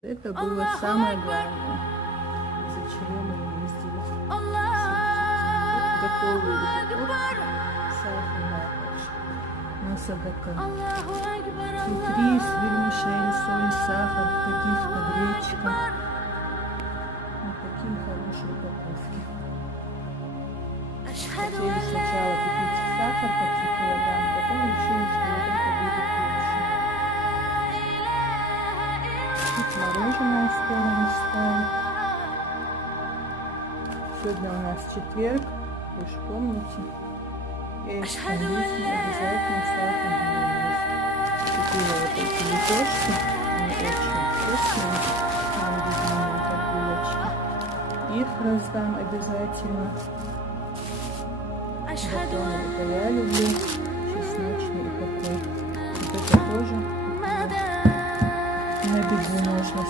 Это было самое главное, из-за чего мы ездили. Готовили сахар на садака. Тут рис, вермишель, соль, сахар в каких-то гречках. Вот такие хорошие упаковки. Хотели сначала купить сахар по 3 килограмма, потом решили, что вот это будет лучше. Тут мороженое скоро доставят. Сегодня у нас четверг, вы же помните. Есть кондиции, обязательно сахар есть. Купила вот эти лепешки, они очень вкусные, там любимые как булочки. Их раздам обязательно. Батон, это я люблю.